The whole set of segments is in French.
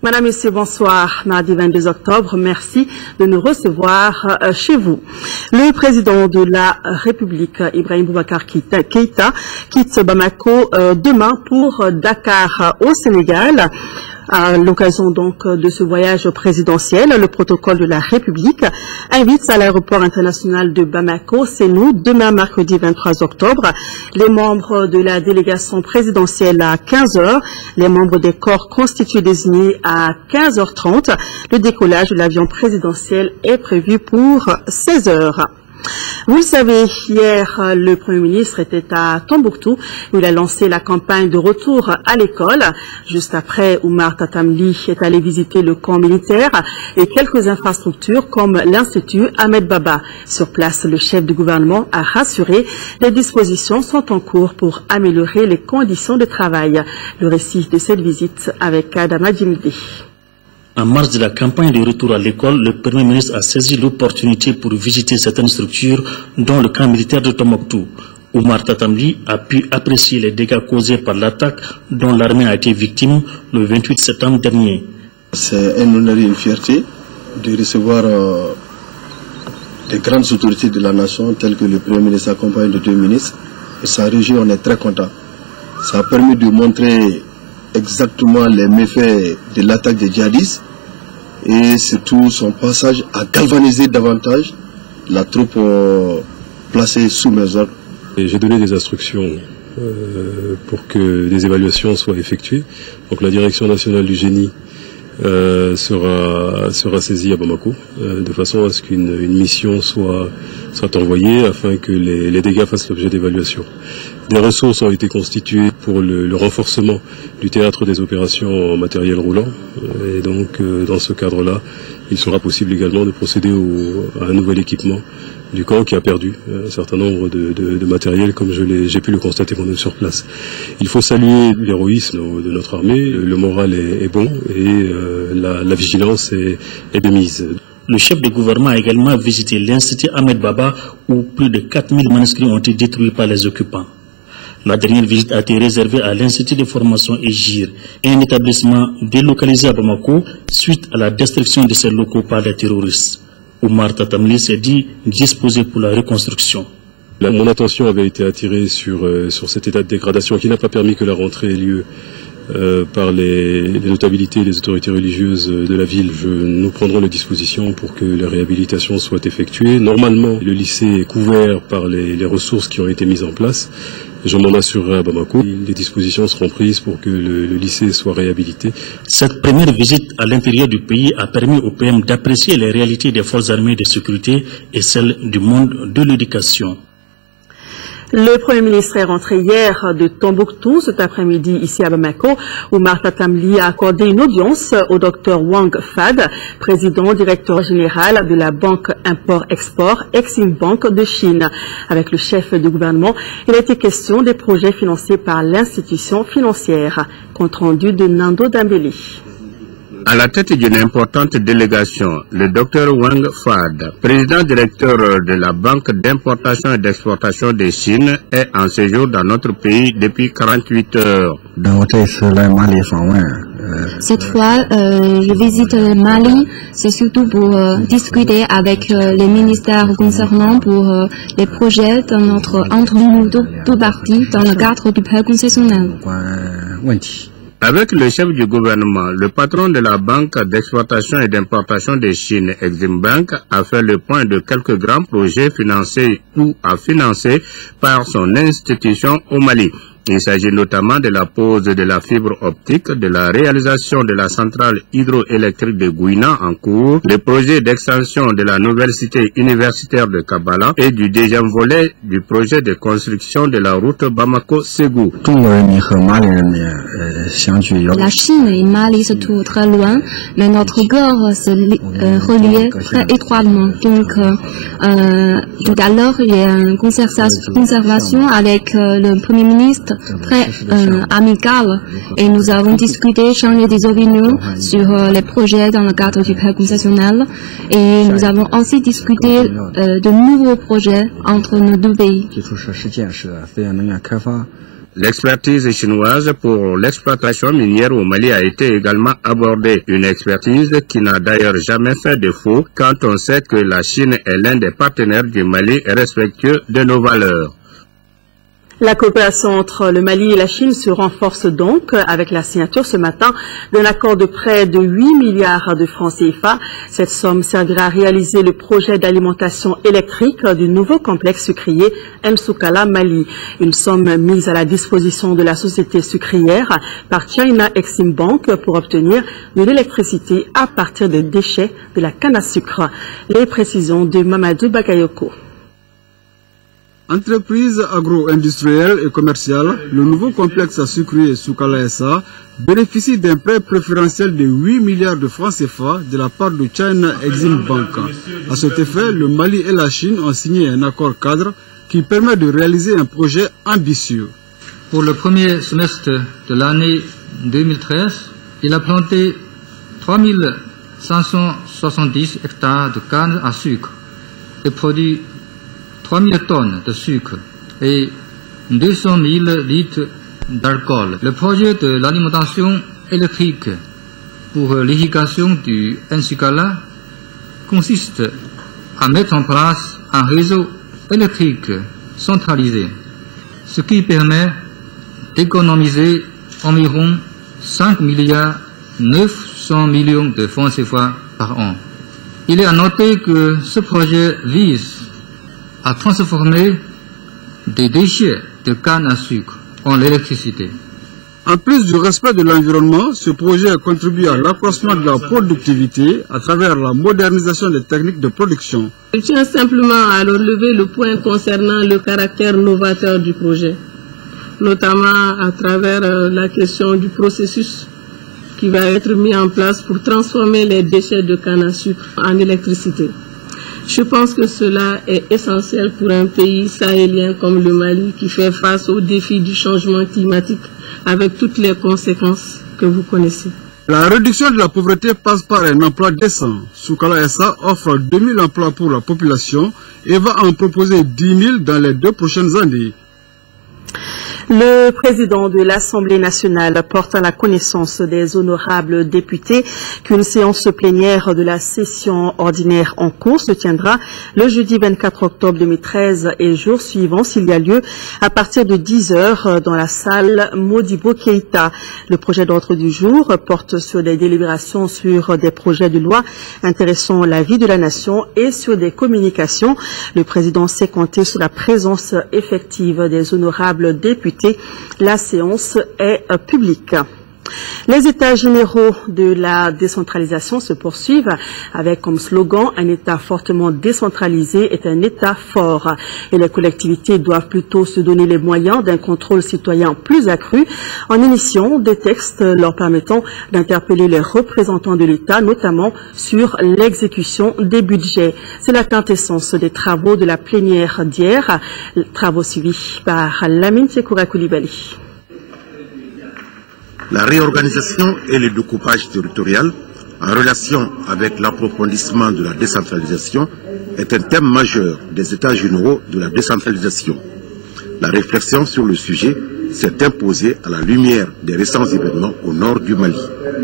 Madame, Messieurs, bonsoir. Mardi 22 octobre, merci de nous recevoir chez vous. Le président de la République, Ibrahim Boubacar Keïta, quitte Bamako demain pour Dakar au Sénégal. À l'occasion donc de ce voyage présidentiel, le protocole de la République invite à l'aéroport international de Bamako, c'est nous, demain mercredi 23 octobre, les membres de la délégation présidentielle à 15h, les membres des corps constitués désignés à 15h30. Le décollage de l'avion présidentiel est prévu pour 16h. Vous le savez, hier, le Premier ministre était à Tombouctou où il a lancé la campagne de retour à l'école. Juste après, Oumar Tatamli est allé visiter le camp militaire et quelques infrastructures comme l'Institut Ahmed Baba. Sur place, le chef du gouvernement a rassuré les dispositions sont en cours pour améliorer les conditions de travail. Le récit de cette visite avec Adama Djimdi. En marge de la campagne de retour à l'école, le Premier ministre a saisi l'opportunité pour visiter certaines structures, dont le camp militaire de Tombouctou. Oumar Tatamli a pu apprécier les dégâts causés par l'attaque dont l'armée a été victime le 28 septembre dernier. C'est un honneur et une fierté de recevoir des grandes autorités de la nation, telles que le Premier ministre accompagné de deux ministres. Et ça réjouit, on est très content. Ça a permis de montrer exactement les méfaits de l'attaque des djihadistes et surtout son passage à galvaniser davantage la troupe placée sous mes ordres. J'ai donné des instructions pour que des évaluations soient effectuées. Donc la direction nationale du génie sera saisie à Bamako de façon à ce qu'une mission soit envoyée afin que les dégâts fassent l'objet d'évaluation. Des ressources ont été constituées pour le renforcement du théâtre des opérations en matériel roulant. Et donc, dans ce cadre-là, il sera possible également de procéder à un nouvel équipement du camp qui a perdu un certain nombre de matériel, comme j'ai pu le constater pendant sur place. Il faut saluer l'héroïsme de notre armée. Le moral est bon et la vigilance est de mise. Le chef du gouvernement a également visité l'Institut Ahmed Baba où plus de 4000 manuscrits ont été détruits par les occupants. La dernière visite a été réservée à l'Institut de formation Égir, un établissement délocalisé à Bamako suite à la destruction de ses locaux par les terroristes. Oumar Tatamli s'est dit disposé pour la reconstruction. Mon attention avait été attirée sur cet état de dégradation qui n'a pas permis que la rentrée ait lieu par les notabilités et les autorités religieuses de la ville. Nous prendrons les dispositions pour que les réhabilitations soient effectuées. Normalement, le lycée est couvert par les ressources qui ont été mises en place. Je m'en assurerai à Bamako. Les dispositions seront prises pour que le lycée soit réhabilité. Cette première visite à l'intérieur du pays a permis au PM d'apprécier les réalités des forces armées de sécurité et celles du monde de l'éducation. Le Premier ministre est rentré hier de Tombouctou. Cet après-midi, ici à Bamako, Oumar Tatamli a accordé une audience au Dr Wang Fad, président directeur général de la Banque Import-Export, Exim Bank de Chine. Avec le chef du gouvernement, il a été question des projets financés par l'institution financière. Compte rendu de Nando Dambélé. À la tête d'une importante délégation, le Dr Wang Fad, président directeur de la Banque d'importation et d'exportation de Chine, est en séjour dans notre pays depuis 48 heures. Cette fois, je visite le Mali, c'est surtout pour discuter avec les ministères concernant pour les projets entre nous deux parties dans le cadre du prêt concessionnel. Avec le chef du gouvernement, le patron de la Banque d'exportation et d'importation de Chine, Exim Bank, a fait le point de quelques grands projets financés ou à financer par son institution au Mali. Il s'agit notamment de la pose de la fibre optique, de la réalisation de la centrale hydroélectrique de Gouina en cours, le projet d'extension de la nouvelle cité universitaire de Kabbalah et du deuxième volet du projet de construction de la route Bamako-Ségou. La Chine et le Mali se trouvent très loin, mais notre corps se relie très étroitement. Donc, tout à l'heure, il y a une conservation avec le Premier ministre très amical et nous avons discuté, changé des opinions sur les projets dans le cadre du prêt concessionnel et nous avons aussi discuté de nouveaux projets entre nos deux pays. L'expertise chinoise pour l'exploitation minière au Mali a été également abordée. Une expertise qui n'a d'ailleurs jamais fait défaut quand on sait que la Chine est l'un des partenaires du Mali respectueux de nos valeurs. La coopération entre le Mali et la Chine se renforce donc avec la signature ce matin d'un accord de près de 8 milliards de francs CFA. Cette somme servira à réaliser le projet d'alimentation électrique du nouveau complexe sucrier Msoukala Mali. Une somme mise à la disposition de la société sucrière par China Exim Bank pour obtenir de l'électricité à partir des déchets de la canne à sucre. Les précisions de Mamadou Bakayoko. Entreprise agro-industrielle et commerciale, le nouveau complexe sucrier Soukala SA bénéficie d'un prêt préférentiel de 8 milliards de francs CFA de la part de China Exim Bank. À cet effet, le Mali et la Chine ont signé un accord cadre qui permet de réaliser un projet ambitieux. Pour le premier semestre de l'année 2013, il a planté 3570 hectares de canne à sucre et produit 3000 tonnes de sucre et 200 000 litres d'alcool. Le projet de l'alimentation électrique pour l'irrigation du Nsikala consiste à mettre en place un réseau électrique centralisé, ce qui permet d'économiser environ 5 milliards 900 millions de francs CFA par an. Il est à noter que ce projet vise à transformer des déchets de canne à sucre en électricité. En plus du respect de l'environnement, ce projet contribue à l'accroissement de la productivité à travers la modernisation des techniques de production. Je tiens simplement à relever le point concernant le caractère novateur du projet, notamment à travers la question du processus qui va être mis en place pour transformer les déchets de canne à sucre en électricité. Je pense que cela est essentiel pour un pays sahélien comme le Mali qui fait face aux défis du changement climatique avec toutes les conséquences que vous connaissez. La réduction de la pauvreté passe par un emploi décent. Soukala SA offre 2000 emplois pour la population et va en proposer 10 000 dans les 2 prochaines années. Le président de l'Assemblée nationale porte à la connaissance des honorables députés qu'une séance plénière de la session ordinaire en cours se tiendra le jeudi 24 octobre 2013 et jour suivant s'il y a lieu à partir de 10 heures dans la salle Modibo Keïta. Le projet d'ordre du jour porte sur des délibérations sur des projets de loi intéressant la vie de la nation et sur des communications. Le président sait compter sur la présence effective des honorables députés. La séance est publique. Les États généraux de la décentralisation se poursuivent avec comme slogan « Un État fortement décentralisé est un État fort ». Et les collectivités doivent plutôt se donner les moyens d'un contrôle citoyen plus accru en initiant des textes leur permettant d'interpeller les représentants de l'État, notamment sur l'exécution des budgets. C'est la quintessence des travaux de la plénière d'hier, travaux suivis par Lamine Sekoura Koulibaly. La réorganisation et le découpage territorial en relation avec l'approfondissement de la décentralisation est un thème majeur des États généraux de la décentralisation. La réflexion sur le sujet s'est imposée à la lumière des récents événements au nord du Mali.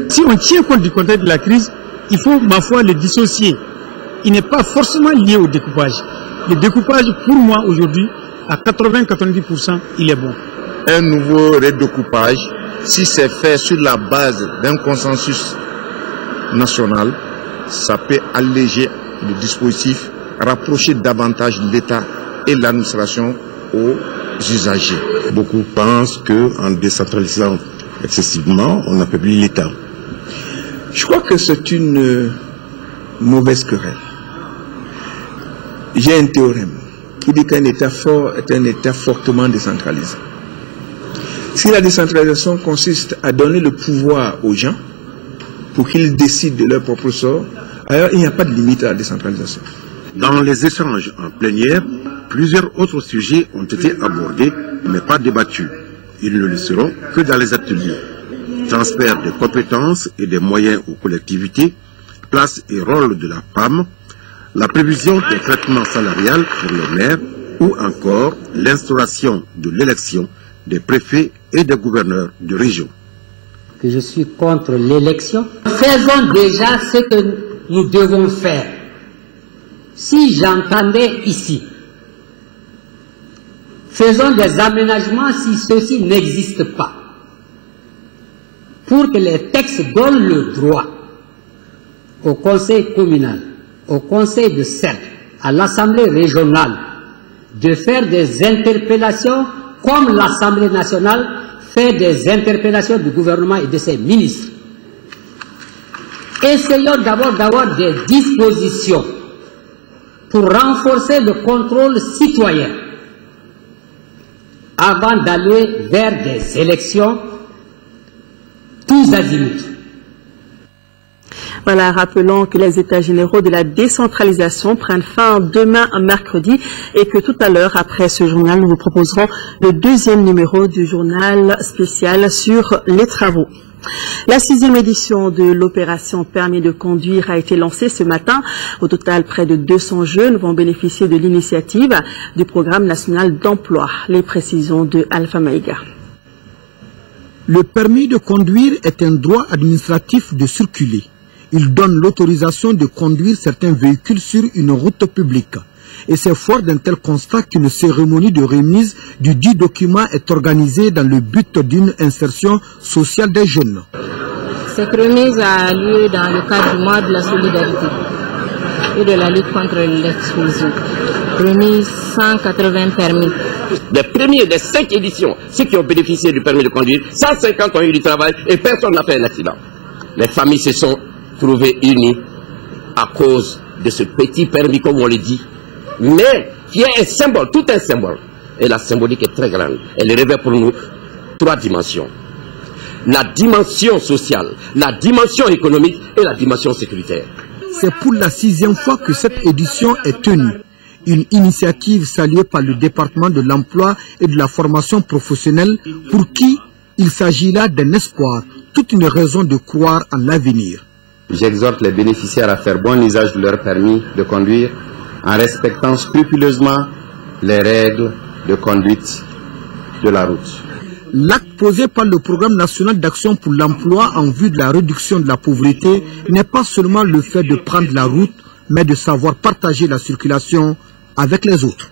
Si on tient compte du contexte de la crise, il faut, ma foi, le dissocier. Il n'est pas forcément lié au découpage. Le découpage, pour moi, aujourd'hui, à 80-90%, il est bon. Un nouveau redécoupage, si c'est fait sur la base d'un consensus national, ça peut alléger le dispositif, rapprocher davantage l'État et l'administration aux usagers. Beaucoup pensent qu'en décentralisant excessivement, on affaiblit l'État. Je crois que c'est une mauvaise querelle. J'ai un théorème qui dit qu'un État fort est un État fortement décentralisé. Si la décentralisation consiste à donner le pouvoir aux gens pour qu'ils décident de leur propre sort, alors il n'y a pas de limite à la décentralisation. Dans les échanges en plénière, plusieurs autres sujets ont été abordés, mais pas débattus. Ils ne le seront que dans les ateliers. Transfert des compétences et des moyens aux collectivités, place et rôle de la PAM, la prévision des traitements salariales pour les maires, ou encore l'instauration de l'élection des préfets et des gouverneurs de région. Que je suis contre l'élection. Faisons déjà ce que nous devons faire. Si j'entendais ici, faisons des aménagements si ceux-ci n'existent pas, pour que les textes donnent le droit au conseil communal, au conseil de cercle, à l'assemblée régionale, de faire des interpellations comme l'Assemblée nationale fait des interpellations du gouvernement et de ses ministres. Essayons d'abord d'avoir des dispositions pour renforcer le contrôle citoyen avant d'aller vers des élections tous azimuts. Voilà, rappelons que les états généraux de la décentralisation prennent fin demain, mercredi, et que tout à l'heure, après ce journal, nous vous proposerons le deuxième numéro du journal spécial sur les travaux. La 6e édition de l'opération Permis de conduire a été lancée ce matin. Au total, près de 200 jeunes vont bénéficier de l'initiative du programme national d'emploi. Les précisions de Alpha Maïga. Le permis de conduire est un droit administratif de circuler. Il donne l'autorisation de conduire certains véhicules sur une route publique. Et c'est fort d'un tel constat qu'une cérémonie de remise du dit document est organisée dans le but d'une insertion sociale des jeunes. Cette remise a lieu dans le cadre du mois de la solidarité et de la lutte contre l'exclusion. Remise 180 permis. Des premiers des 5 éditions, ceux qui ont bénéficié du permis de conduire, 150 ont eu du travail et personne n'a fait un accident. Les familles se sont trouvées unies à cause de ce petit permis, comme on le dit, mais qui est un symbole, tout un symbole. Et la symbolique est très grande. Elle revêt pour nous 3 dimensions. La dimension sociale, la dimension économique et la dimension sécuritaire. C'est pour la 6e fois que cette édition est tenue. Une initiative saluée par le département de l'emploi et de la formation professionnelle pour qui il s'agit là d'un espoir, toute une raison de croire en l'avenir. J'exhorte les bénéficiaires à faire bon usage de leur permis de conduire en respectant scrupuleusement les règles de conduite de la route. L'acte posé par le Programme national d'action pour l'emploi en vue de la réduction de la pauvreté n'est pas seulement le fait de prendre la route, mais de savoir partager la circulation avec les autres.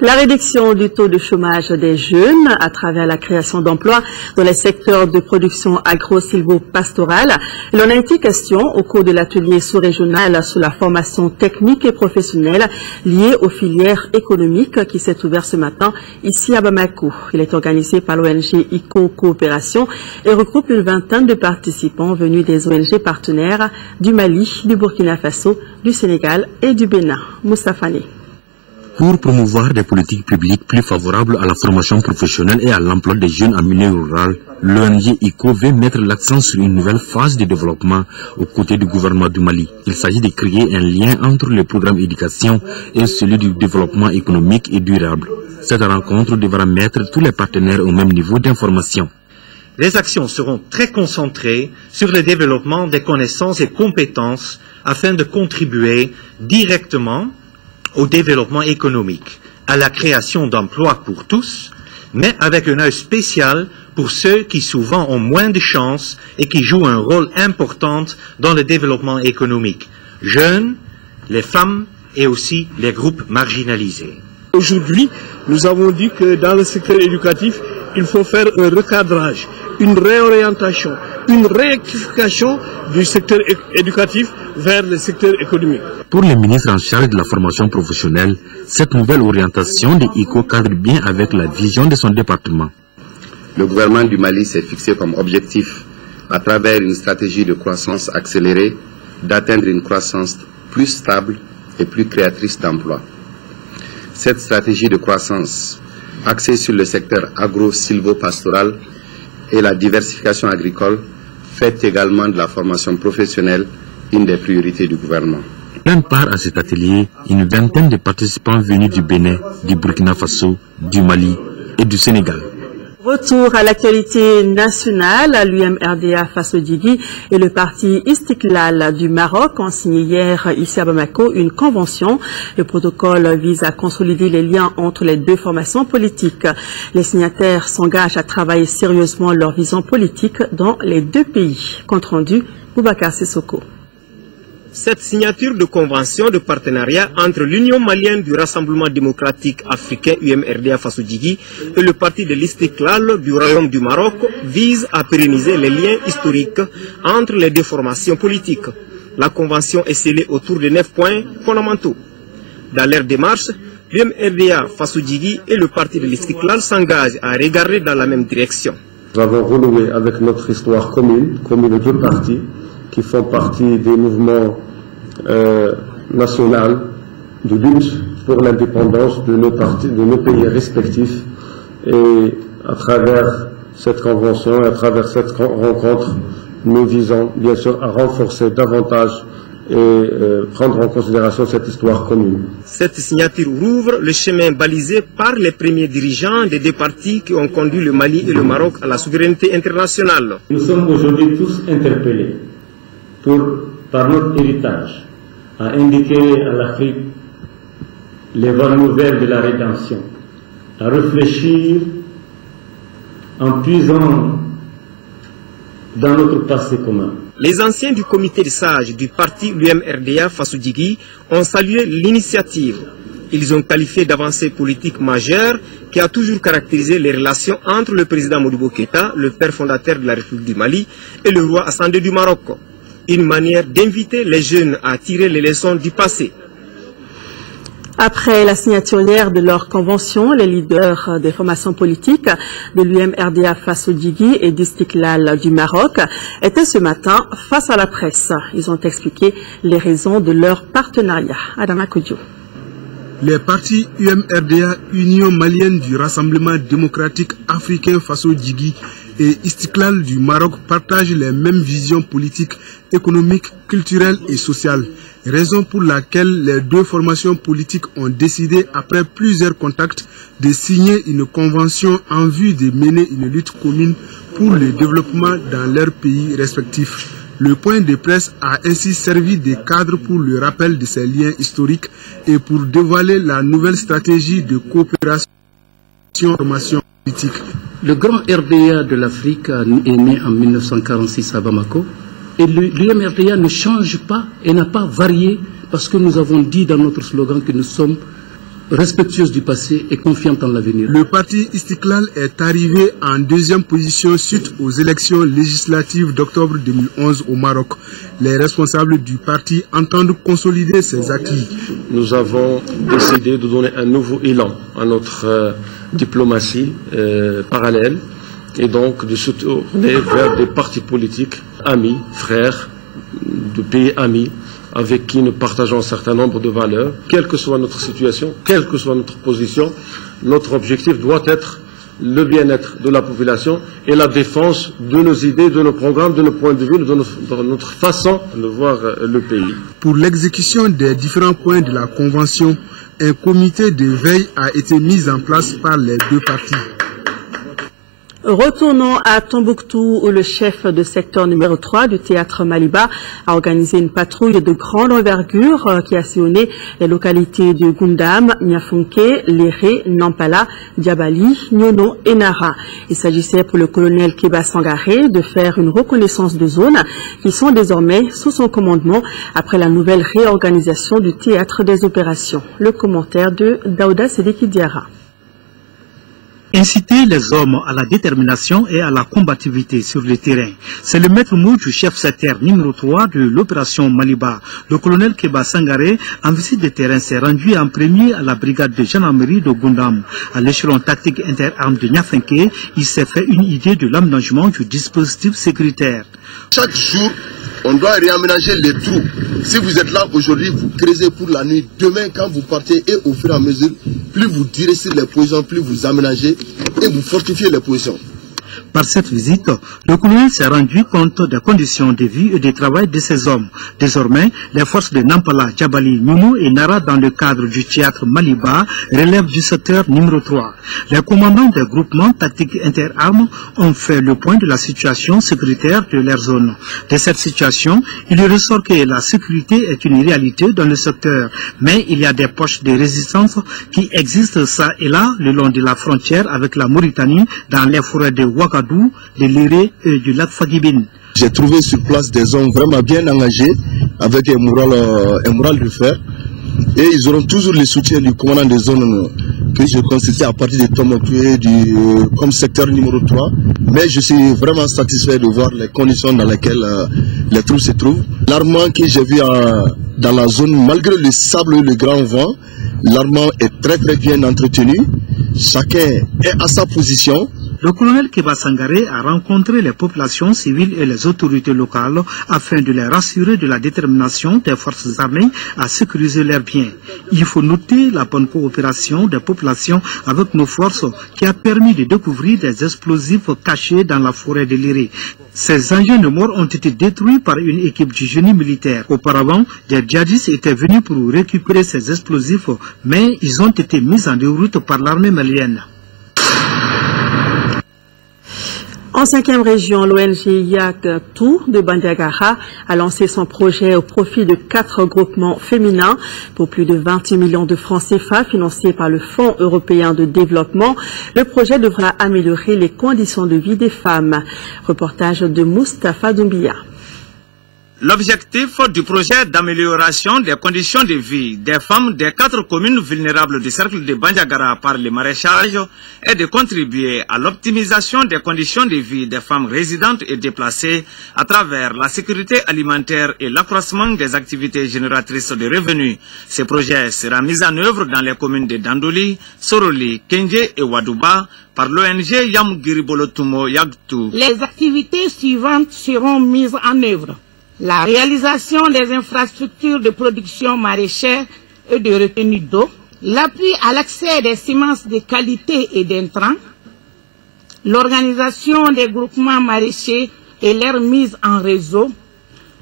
La réduction du taux de chômage des jeunes à travers la création d'emplois dans les secteurs de production agro-silvo-pastorale. Il en a été question au cours de l'atelier sous-régional sur la formation technique et professionnelle liée aux filières économiques qui s'est ouvert ce matin ici à Bamako. Il est organisé par l'ONG ICO Coopération et regroupe une vingtaine de participants venus des ONG partenaires du Mali, du Burkina Faso, du Sénégal et du Bénin. Moussa Fane. Pour promouvoir des politiques publiques plus favorables à la formation professionnelle et à l'emploi des jeunes en milieu rural, l'ONG ICO veut mettre l'accent sur une nouvelle phase de développement aux côtés du gouvernement du Mali. Il s'agit de créer un lien entre le programme éducation et celui du développement économique et durable. Cette rencontre devra mettre tous les partenaires au même niveau d'information. Les actions seront très concentrées sur le développement des connaissances et compétences afin de contribuer directement au développement économique, à la création d'emplois pour tous, mais avec un œil spécial pour ceux qui souvent ont moins de chances et qui jouent un rôle important dans le développement économique, jeunes, les femmes et aussi les groupes marginalisés. Aujourd'hui, nous avons dit que dans le secteur éducatif, il faut faire un recadrage, une réorientation, une rectification du secteur éducatif vers le secteur économique. Pour le ministre en charge de la formation professionnelle, cette nouvelle orientation de ICO cadre bien avec la vision de son département. Le gouvernement du Mali s'est fixé comme objectif, à travers une stratégie de croissance accélérée, d'atteindre une croissance plus stable et plus créatrice d'emplois. Cette stratégie de croissance, axée sur le secteur agro-silvo-pastoral et la diversification agricole, fait également de la formation professionnelle une des priorités du gouvernement. Prennent part à cet atelier une vingtaine de participants venus du Bénin, du Burkina Faso, du Mali et du Sénégal. Retour à l'actualité nationale, l'UMRDA Fassodigui et le parti Istiklal du Maroc ont signé hier ici à Bamako une convention. Le protocole vise à consolider les liens entre les deux formations politiques. Les signataires s'engagent à travailler sérieusement leur vision politique dans les deux pays. Compte rendu, Boubacar Sissoko. Cette signature de convention de partenariat entre l'Union malienne du Rassemblement démocratique africain UMRDA Fassodigui et le parti de l'Istiklal du Royaume du Maroc vise à pérenniser les liens historiques entre les deux formations politiques. La convention est scellée autour de 9 points fondamentaux. Dans leur démarche, l'UMRDA Fassodigui et le parti de l'Istiklal s'engagent à regarder dans la même direction. Nous avons renoué avec notre histoire commune de deux partis qui font partie des mouvements nationaux de lutte pour l'indépendance de nos pays respectifs. Et à travers cette convention, à travers cette rencontre, nous visons bien sûr à renforcer davantage et prendre en considération cette histoire commune. Cette signature rouvre le chemin balisé par les premiers dirigeants des deux partis qui ont conduit le Mali et le Maroc à la souveraineté internationale. Nous sommes aujourd'hui tous interpellés par notre héritage à indiquer à l'Afrique les voies nouvelles de la rédemption, à réfléchir en puisant dans notre passé commun. Les anciens du comité de sages du parti l'UMRDA Fassodigui ont salué l'initiative. Ils ont qualifié d'avancée politique majeure qui a toujours caractérisé les relations entre le président Modibo Keïta, le père fondateur de la République du Mali, et le roi Hassan II du Maroc. Une manière d'inviter les jeunes à tirer les leçons du passé. Après la signature hier de leur convention, les leaders des formations politiques de l'UMRDA Fassodigui et d'Istiklal du Maroc étaient ce matin face à la presse. Ils ont expliqué les raisons de leur partenariat. Adama Kodjo. Les partis UMRDA, Union malienne du Rassemblement démocratique africain Fassodigui et Istiklal du Maroc partagent les mêmes visions politiques, économiques, culturelles et sociales. Raison pour laquelle les deux formations politiques ont décidé, après plusieurs contacts, de signer une convention en vue de mener une lutte commune pour le développement dans leurs pays respectifs. Le point de presse a ainsi servi de cadre pour le rappel de ces liens historiques et pour dévoiler la nouvelle stratégie de coopération formation politique. Le grand RDA de l'Afrique est né en 1946 à Bamako. Et l'UMRDA ne change pas et n'a pas varié parce que nous avons dit dans notre slogan que nous sommes respectueux du passé et confiants en l'avenir. Le parti Istiklal est arrivé en deuxième position suite aux élections législatives d'octobre 2011 au Maroc. Les responsables du parti entendent consolider ses acquis. Nous avons décidé de donner un nouveau élan à notre diplomatie parallèle et donc de se tourner vers des partis politiques amis, frères, de pays amis, avec qui nous partageons un certain nombre de valeurs. Quelle que soit notre situation, quelle que soit notre position, notre objectif doit être le bien-être de la population et la défense de nos idées, de nos programmes, de nos points de vue, de notre façon de voir le pays. Pour l'exécution des différents points de la Convention, un comité de veille a été mis en place par les deux partis. Retournons à Tombouctou où le chef de secteur numéro 3 du théâtre Maliba a organisé une patrouille de grande envergure qui a sillonné les localités de Gundam, Niafunke, Léré, Nampala, Diabali, Nyono et Nara. Il s'agissait pour le colonel Keba Sangaré de faire une reconnaissance de zones qui sont désormais sous son commandement après la nouvelle réorganisation du théâtre des opérations. Le commentaire de Daouda Sedeki Diara. Inciter les hommes à la détermination et à la combativité sur le terrain. C'est le maître mot du chef secteur numéro 3 de l'opération Maliba. Le colonel Keba Sangaré, en visite de terrain, s'est rendu en premier à la brigade de gendarmerie de Gundam. À l'échelon tactique interarmes de Niafunke, il s'est fait une idée de l'aménagement du dispositif sécuritaire. Chaque jour, on doit réaménager les troupes. Si vous êtes là aujourd'hui, vous creusez pour la nuit. Demain, quand vous partez et au fur et à mesure, plus vous tirez sur les positions, plus vous aménagez et vous fortifiez les positions. Par cette visite, le colonel s'est rendu compte des conditions de vie et de travail de ces hommes. Désormais, les forces de Nampala, Djabali, Noumou et Nara dans le cadre du théâtre Maliba relèvent du secteur numéro 3. Les commandants des groupements tactiques interarmes ont fait le point de la situation sécuritaire de leur zone. De cette situation, il ressort que la sécurité est une réalité dans le secteur, mais il y a des poches de résistance qui existent ça et là le long de la frontière avec la Mauritanie, dans les forêts de Ouagadou, de Léré et du lac Fagibine. J'ai trouvé sur place des hommes vraiment bien engagés, avec un moral de fer. Et ils auront toujours le soutien du commandant des zones que je constitue à partir de Tomokué comme secteur numéro 3. Mais je suis vraiment satisfait de voir les conditions dans lesquelles les troupes se trouvent. L'armement que j'ai vu dans la zone, malgré le sable et le grand vent, l'armement est très bien entretenu. Chacun est à sa position. Le colonel Keba Sangaré a rencontré les populations civiles et les autorités locales afin de les rassurer de la détermination des forces armées à sécuriser leurs biens. Il faut noter la bonne coopération des populations avec nos forces qui a permis de découvrir des explosifs cachés dans la forêt de Léré. Ces engins de mort ont été détruits par une équipe du génie militaire. Auparavant, des djihadistes étaient venus pour récupérer ces explosifs, mais ils ont été mis en déroute par l'armée malienne. En 5e région, l'ONG Yagtou de Bandiagara a lancé son projet au profit de 4 groupements féminins pour plus de 28 millions de francs CFA financés par le Fonds européen de développement. Le projet devra améliorer les conditions de vie des femmes. Reportage de Moustapha Doumbia. L'objectif du projet d'amélioration des conditions de vie des femmes des 4 communes vulnérables du cercle de Bandiagara par le maraîchage est de contribuer à l'optimisation des conditions de vie des femmes résidentes et déplacées à travers la sécurité alimentaire et l'accroissement des activités génératrices de revenus. Ce projet sera mis en œuvre dans les communes de Dandoli, Soroli, Kenje et Wadouba par l'ONG Yamgiribolotumo Yagtou. Les activités suivantes seront mises en œuvre. La réalisation des infrastructures de production maraîchère et de retenue d'eau, l'appui à l'accès des semences de qualité et d'intrants, l'organisation des groupements maraîchers et leur mise en réseau,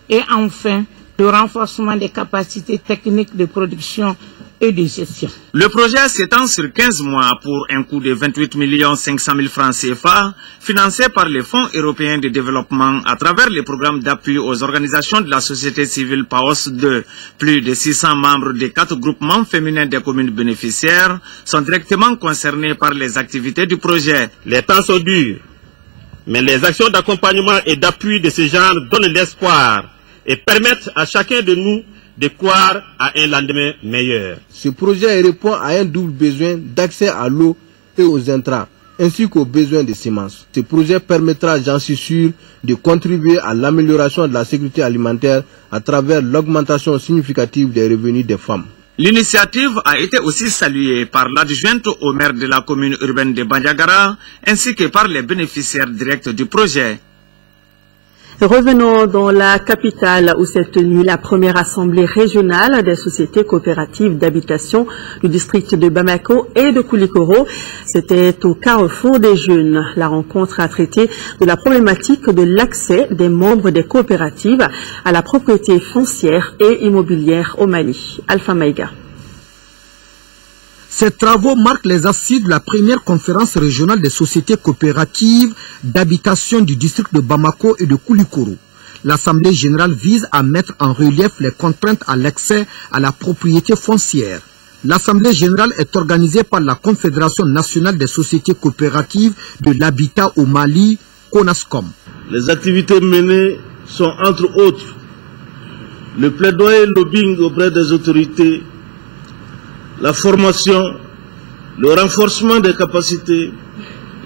et enfin le renforcement des capacités techniques de production et de gestion. Le projet s'étend sur 15 mois pour un coût de 28 500 000 francs CFA, financé par les Fonds européens de développement à travers les programmes d'appui aux organisations de la société civile PAOS 2. Plus de 600 membres des 4 groupements féminins des communes bénéficiaires sont directement concernés par les activités du projet. Les temps sont durs, mais les actions d'accompagnement et d'appui de ce genre donnent l'espoir et permettent à chacun de nous de croire à un lendemain meilleur. Ce projet répond à un double besoin d'accès à l'eau et aux intrants, ainsi qu'aux besoins de semences. Ce projet permettra, j'en suis sûr, de contribuer à l'amélioration de la sécurité alimentaire à travers l'augmentation significative des revenus des femmes. L'initiative a été aussi saluée par l'adjointe au maire de la commune urbaine de Bandiagara, ainsi que par les bénéficiaires directs du projet. Revenons dans la capitale où s'est tenue la première assemblée régionale des sociétés coopératives d'habitation du district de Bamako et de Koulikoro. C'était au carrefour des jeunes. La rencontre a traité de la problématique de l'accès des membres des coopératives à la propriété foncière et immobilière au Mali. Alpha Maïga. Ces travaux marquent les assises de la première conférence régionale des sociétés coopératives d'habitation du district de Bamako et de Koulikoro. L'Assemblée générale vise à mettre en relief les contraintes à l'accès à la propriété foncière. L'Assemblée générale est organisée par la Confédération nationale des sociétés coopératives de l'habitat au Mali, CONASCOM. Les activités menées sont entre autres le plaidoyer lobbying auprès des autorités, la formation, le renforcement des capacités,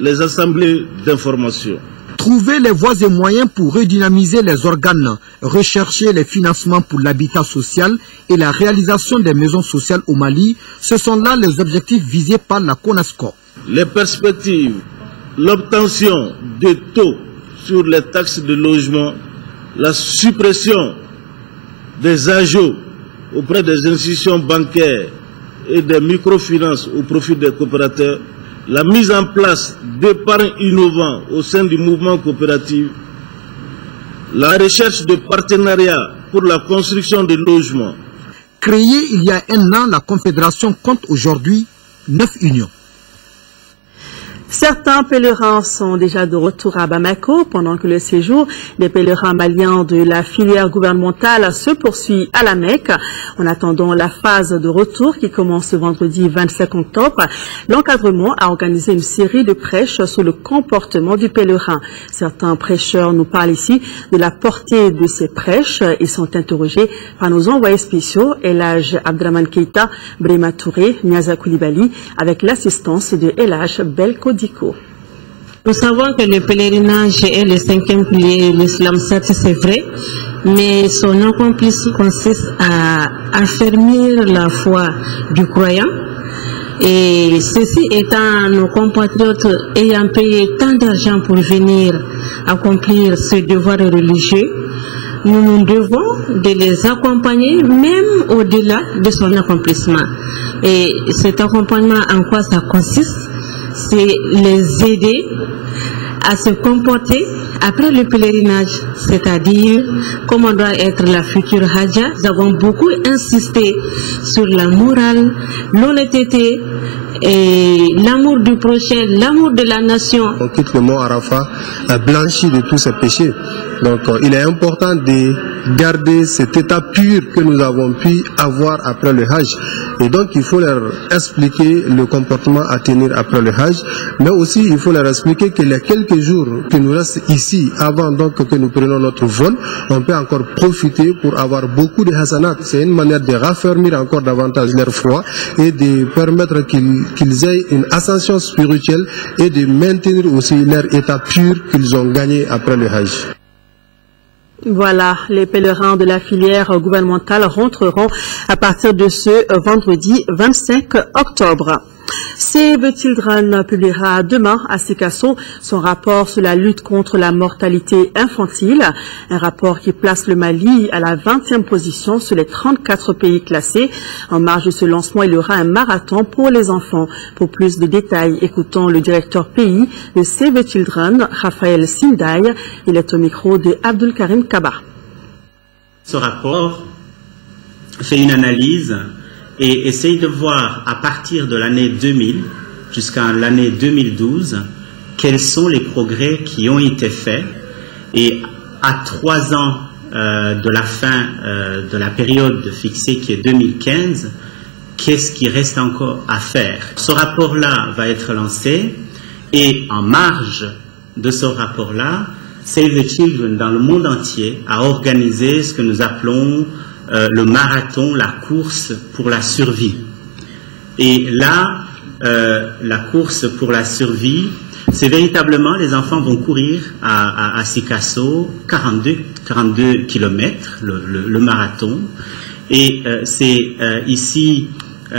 les assemblées d'information. Trouver les voies et moyens pour redynamiser les organes, rechercher les financements pour l'habitat social et la réalisation des maisons sociales au Mali, ce sont là les objectifs visés par la CONASCOM. Les perspectives, l'obtention des taux sur les taxes de logement, la suppression des ajouts auprès des institutions bancaires et des microfinances au profit des coopérateurs, la mise en place d'épargne innovant au sein du mouvement coopératif, la recherche de partenariats pour la construction de logements. Créée il y a un an, la Confédération compte aujourd'hui 9 unions. Certains pèlerins sont déjà de retour à Bamako pendant que le séjour des pèlerins maliens de la filière gouvernementale se poursuit à la Mecque. En attendant la phase de retour qui commence ce vendredi 25 octobre, l'encadrement a organisé une série de prêches sur le comportement du pèlerin. Certains prêcheurs nous parlent ici de la portée de ces prêches. Ils sont interrogés par nos envoyés spéciaux, Elhaj Abdraman Keita, Brema Touré, Niaza Koulibaly, avec l'assistance de Elhaj Belko. Nous savons que le pèlerinage est le 5e pilier de l'islam, certes c'est vrai, mais son accomplissement consiste à affermir la foi du croyant. Et ceci étant, nos compatriotes ayant payé tant d'argent pour venir accomplir ce devoir religieux, nous nous devons de les accompagner même au-delà de son accomplissement. Et cet accompagnement, en quoi ça consiste? C'est les aider à se comporter après le pèlerinage, c'est-à-dire comment doit être la future Hadja. Nous avons beaucoup insisté sur la morale, l'honnêteté et l'amour du prochain, l'amour de la nation. On quitte le mont Arafat blanchi de tous ses péchés. Donc il est important de garder cet état pur que nous avons pu avoir après le Hajj. Et donc il faut leur expliquer le comportement à tenir après le Hajj, mais aussi il faut leur expliquer que les quelques jours qui nous restent ici, avant donc que nous prenions notre vol, on peut encore profiter pour avoir beaucoup de hasanat. C'est une manière de raffermir encore davantage leur foi et de permettre qu'ils aient une ascension spirituelle et de maintenir aussi leur état pur qu'ils ont gagné après le Hajj. Voilà, les pèlerins de la filière gouvernementale rentreront à partir de ce vendredi 25 octobre. Save Children publiera demain à Sikasso son rapport sur la lutte contre la mortalité infantile, un rapport qui place le Mali à la 20e position sur les 34 pays classés. En marge de ce lancement, il y aura un marathon pour les enfants. Pour plus de détails, écoutons le directeur pays de Save Children, Raphaël Sindaï. Il est au micro de Abdul Karim Kaba. Ce rapport fait une analyse et essaye de voir à partir de l'année 2000 jusqu'à l'année 2012 quels sont les progrès qui ont été faits, et à 3 ans de la fin de la période fixée qui est 2015, qu'est-ce qui reste encore à faire. Ce rapport-là va être lancé, et en marge de ce rapport-là, Save the Children dans le monde entier a organisé ce que nous appelons le marathon, la course pour la survie. Et là, la course pour la survie, c'est véritablement, les enfants vont courir à Sikasso 42 kilomètres, le marathon. Et c'est ici,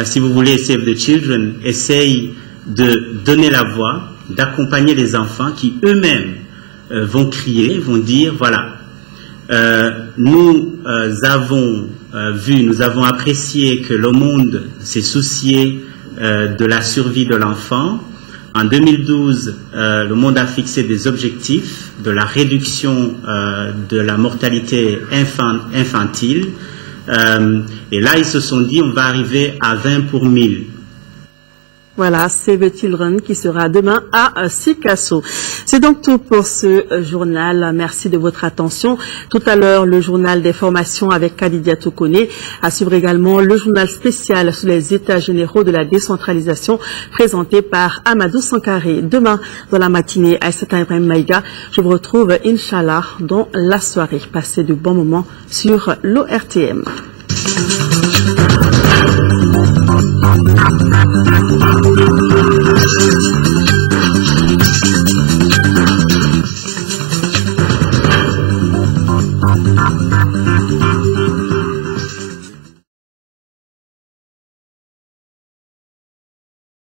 si vous voulez, Save the Children essaye de donner la voix, d'accompagner les enfants qui eux-mêmes vont crier, vont dire, voilà, nous avons vu, nous avons apprécié que le monde s'est soucié de la survie de l'enfant. En 2012, le monde a fixé des objectifs de la réduction de la mortalité infantile. Et là, ils se sont dit, on va arriver à 20 pour 1000. Voilà, Save Children qui sera demain à Sikasso. C'est donc tout pour ce journal. Merci de votre attention. Tout à l'heure, le journal des formations avec Kadidia Tokone. À suivre également le journal spécial sur les états généraux de la décentralisation présenté par Amadou Sankaré. Demain, dans la matinée, à Ibrahim Maïga, je vous retrouve, Inch'Allah, dans la soirée. Passez de bons moments sur l'ORTM.